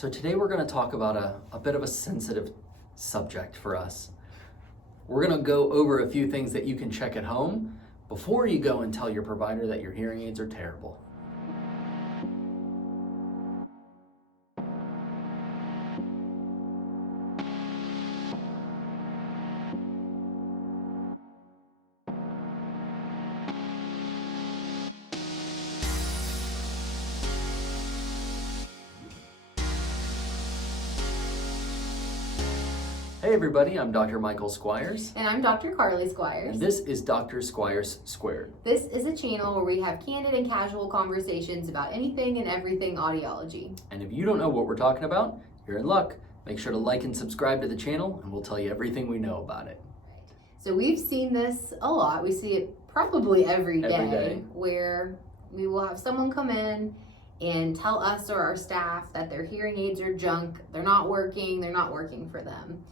So today we're going to talk about a bit of a sensitive subject for us. We're going to go over a few things that you can check at home before you go and tell your provider that your hearing aids are terrible. Hey everybody, I'm Dr. Michael Squires. And I'm Dr. Carly Squires. And this is Dr. Squires Squared. This is a channel where we have candid and casual conversations about anything and everything audiology. And if you don't know what we're talking about, you're in luck. Make sure to like and subscribe to the channel and we'll tell you everything we know about it. So we've seen this a lot. We see it probably every day. Where we will have someone come in and tell us or our staff that their hearing aids are junk, they're not working for them.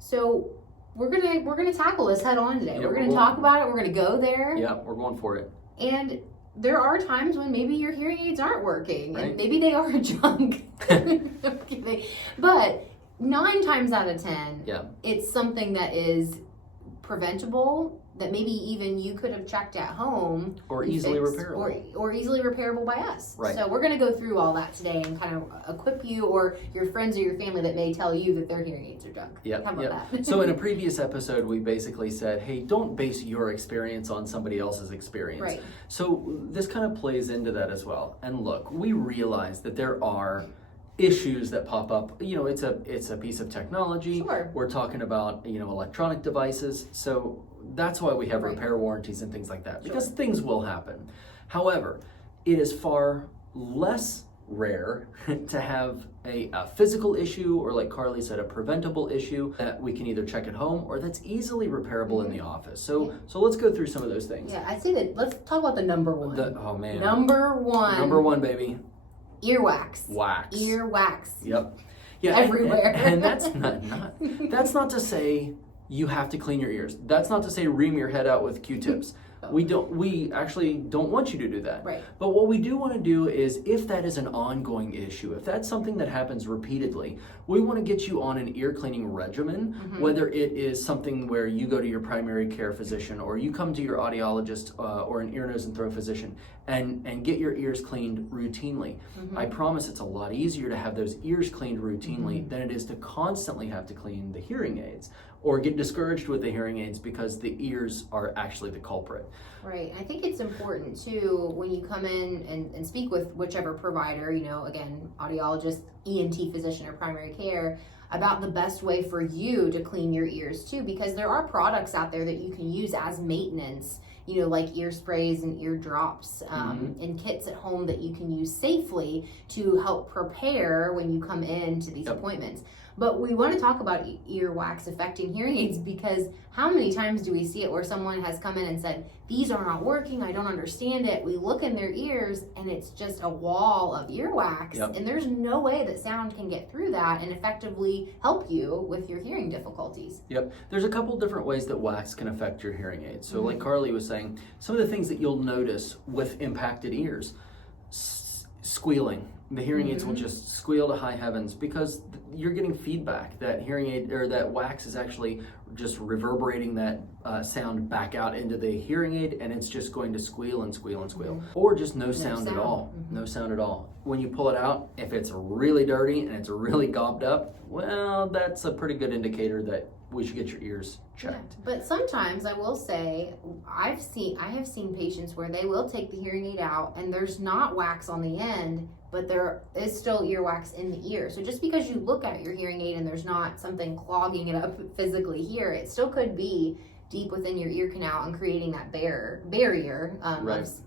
So we're gonna tackle this head on today. We're gonna talk about it. We're gonna go there. Yeah, we're going for it. And there are times when maybe your hearing aids aren't working, right? And maybe they are junk. But 9 times out of 10, it's something that is preventable, that maybe even you could have checked at home. Or easily repairable. Or easily repairable by us. Right. So we're going to go through all that today and kind of equip you or your friends or your family that may tell you that their hearing aids are junk. Yep. How about that? So in a previous episode, we basically said, hey, don't base your experience on somebody else's experience. Right. So this kind of plays into that as well. And look, we realize that there are issues that pop up. You know, it's a piece of technology. Sure. We're talking about, electronic devices. So that's why we have repair warranties and things like that, because things will happen. However, it is far less rare to have a physical issue, or like Carly said, a preventable issue that we can either check at home or that's easily repairable in the office. So let's go through some of those things. Yeah, I see that. Let's talk about the number one. Oh man. Number one, baby. Earwax. Wax. Earwax. Yep. Yeah. Everywhere. And that's that's not to say you have to clean your ears. That's not to say ream your head out with Q-tips. We actually don't want you to do that. Right. But what we do want to do is, if that is an ongoing issue, if that's something that happens repeatedly, we want to get you on an ear cleaning regimen, whether it is something where you go to your primary care physician or you come to your audiologist or an ear, nose, and throat physician and get your ears cleaned routinely. I promise it's a lot easier to have those ears cleaned routinely than it is to constantly have to clean the hearing aids or get discouraged with the hearing aids because the ears are actually the culprit. Right. I think it's important too, when you come in and speak with whichever provider, again, audiologist, ENT physician, or primary care, about the best way for you to clean your ears too, because there are products out there that you can use as maintenance, like ear sprays and ear drops, and kits at home that you can use safely to help prepare when you come in to these appointments. But we want to talk about earwax affecting hearing aids, because how many times do we see it where someone has come in and said, these are not working, I don't understand it. We look in their ears and it's just a wall of earwax, and there's no way that sound can get through that and effectively help you with your hearing difficulties. Yep. There's a couple different ways that wax can affect your hearing aids. So like Carly was saying, some of the things that you'll notice with impacted ears, squealing. The hearing aids will just squeal to high heavens because you're getting feedback. That hearing aid or that wax is actually just reverberating that sound back out into the hearing aid, and it's just going to squeal and squeal and squeal. Or just no sound at all. No sound at all. When you pull it out, if it's really dirty and it's really gobbed up, well, that's a pretty good indicator that we should get your ears checked. Yeah. But sometimes I will say, I have seen patients where they will take the hearing aid out and there's not wax on the end, but there is still earwax in the ear. So just because you look at your hearing aid and there's not something clogging it up physically here, it still could be deep within your ear canal and creating that barrier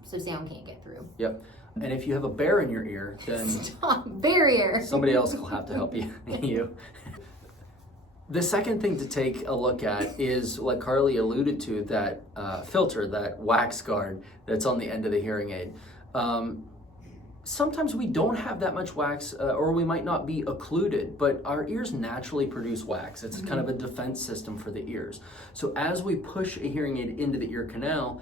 so sound can't get through. Yep. And if you have a bear in your ear, then barrier. Somebody else will have to help you. The second thing to take a look at is, like Carly alluded to, that filter, that wax guard that's on the end of the hearing aid. Sometimes we don't have that much wax, or we might not be occluded, but our ears naturally produce wax. It's kind of a defense system for the ears. So as we push a hearing aid into the ear canal,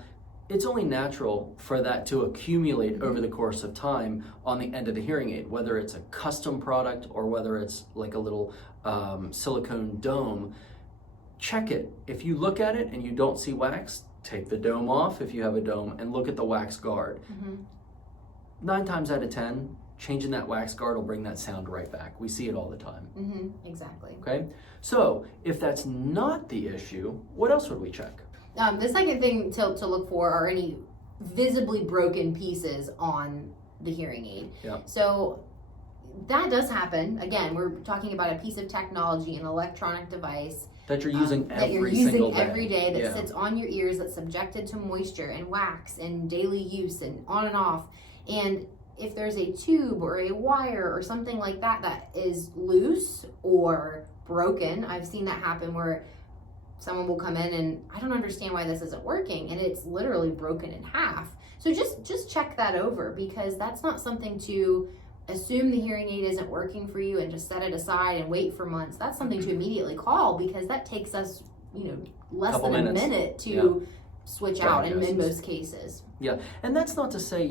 it's only natural for that to accumulate over the course of time on the end of the hearing aid, whether it's a custom product or whether it's like a little silicone dome. Check it. If you look at it and you don't see wax, take the dome off if you have a dome and look at the wax guard. 9 times out of 10, changing that wax guard will bring that sound right back. We see it all the time. Exactly. Okay, so if that's not the issue, what else would we check? The second thing to look for are any visibly broken pieces on the hearing aid. Yeah. So that does happen. Again, we're talking about a piece of technology, an electronic device that you're using that you're every using single day. every day, that sits on your ears, that's subjected to moisture and wax and daily use and on and off. And if there's a tube or a wire or something like that that is loose or broken, I've seen that happen where someone will come in and I don't understand why this isn't working, and it's literally broken in half. So just check that over, because that's not something to assume the hearing aid isn't working for you and just set it aside and wait for months. That's something to immediately call, because that takes us, less than a minute to switch out in most cases. Yeah, and that's not to say,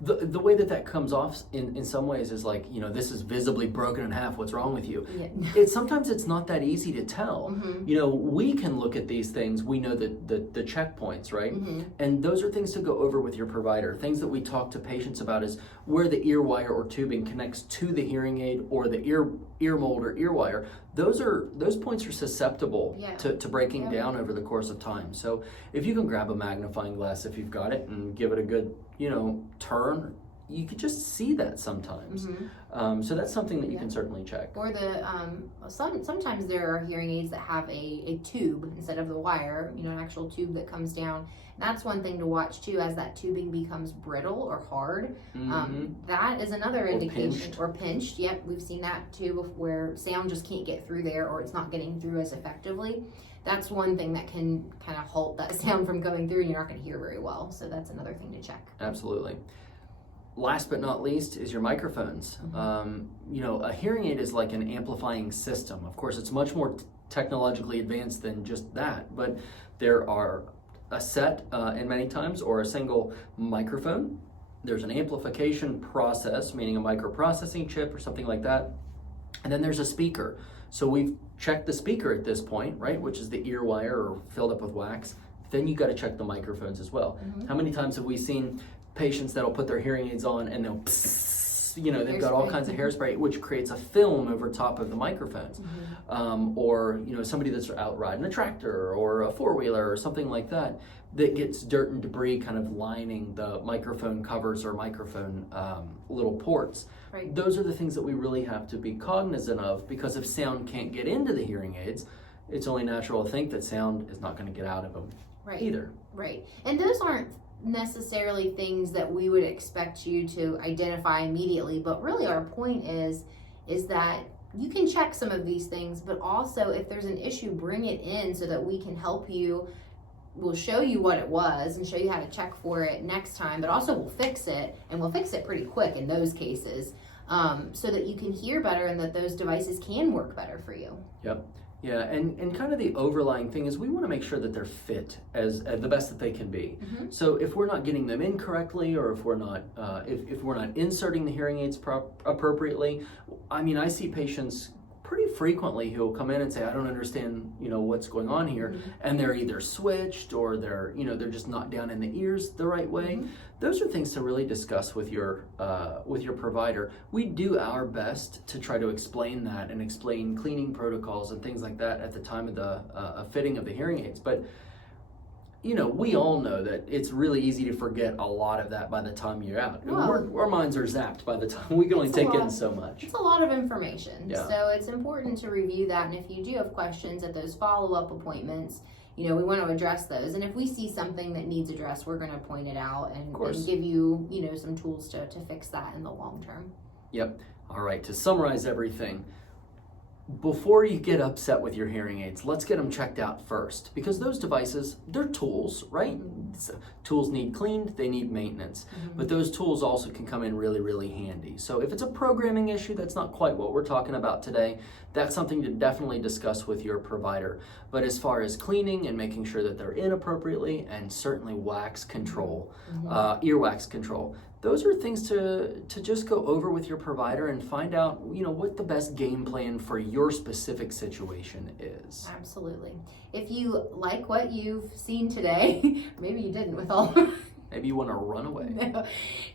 the way that comes off in some ways is like, this is visibly broken in half, what's wrong with you? Yeah. Sometimes it's not that easy to tell. We can look at these things, we know that the checkpoints, right? And those are things to go over with your provider. Things that we talk to patients about is where the ear wire or tubing connects to the hearing aid or the ear mold or ear wire. Those points are susceptible to breaking down over the course of time. So if you can grab a magnifying glass if you've got it and give it a good, turn, you could just see that sometimes. So that's something that you can certainly check. Or sometimes there are hearing aids that have a tube instead of the wire, an actual tube that comes down. That's one thing to watch too, as that tubing becomes brittle or hard. That is another indication. Or pinched. Yep, we've seen that too, where sound just can't get through there, or it's not getting through as effectively. That's one thing that can kind of halt that sound from coming through, and you're not going to hear very well. So that's another thing to check. Absolutely. Last but not least is your microphones. A hearing aid is like an amplifying system. Of course, it's much more technologically advanced than just that, but there are a set, and many times, or a single microphone. There's an amplification process, meaning a microprocessing chip or something like that. And then there's a speaker. So we've checked the speaker at this point, right, which is the ear wire or filled up with wax. Then you got to check the microphones as well. How many times have we seen patients that'll put their hearing aids on and they'll they've got all kinds of hairspray, which creates a film over top of the microphones. Or somebody that's out riding a tractor or a four-wheeler or something like that gets dirt and debris kind of lining the microphone covers or microphone little ports. Right. Those are the things that we really have to be cognizant of, because if sound can't get into the hearing aids, it's only natural to think that sound is not going to get out of them either. Right. And those aren't necessarily things that we would expect you to identify immediately, but really our point is that you can check some of these things, but also if there's an issue, bring it in so that we can help you. We'll show you what it was and show you how to check for it next time, but also we'll fix it, and we'll fix it pretty quick in those cases, so that you can hear better and that those devices can work better for you. Yep. Yeah, and kind of the overlying thing is we want to make sure that they're fit as the best that they can be. So if we're not getting them in correctly, or if we're not if we're not inserting the hearing aids appropriately, I see patients pretty frequently who will come in and say, I don't understand, what's going on here, and they're either switched or they're just not down in the ears the right way. Those are things to really discuss with your provider. We do our best to try to explain that and explain cleaning protocols and things like that at the time of the fitting of the hearing aids. But we all know that it's really easy to forget a lot of that by the time you're out. Our minds are zapped by the time. We can only take in so much. It's a lot of information. Yeah. So it's important to review that. And if you do have questions at those follow-up appointments, we want to address those. And if we see something that needs addressed, we're going to point it out and give you, some tools to fix that in the long term. Yep. All right. To summarize everything, before you get upset with your hearing aids, let's get them checked out first, because those devices, they're tools, right? So tools need cleaned, they need maintenance, but those tools also can come in really, really handy. So if it's a programming issue, that's not quite what we're talking about today. That's something to definitely discuss with your provider. But as far as cleaning and making sure that they're in appropriately, and certainly wax control, earwax control, those are things to just go over with your provider and find out, what the best game plan for your specific situation is. Absolutely. If you like what you've seen today, maybe you didn't with all Maybe you want to run away.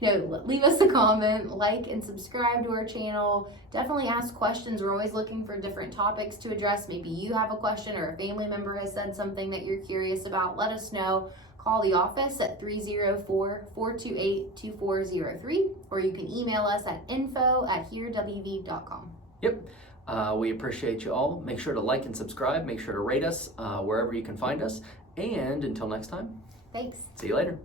No, leave us a comment, like and subscribe to our channel. Definitely ask questions. We're always looking for different topics to address. Maybe you have a question or a family member has said something that you're curious about. Let us know. Call the office at 304-428-2403, or you can email us at info@hearwv.com. Yep. We appreciate you all. Make sure to like and subscribe. Make sure to rate us wherever you can find us. And until next time, Thanks. see you later.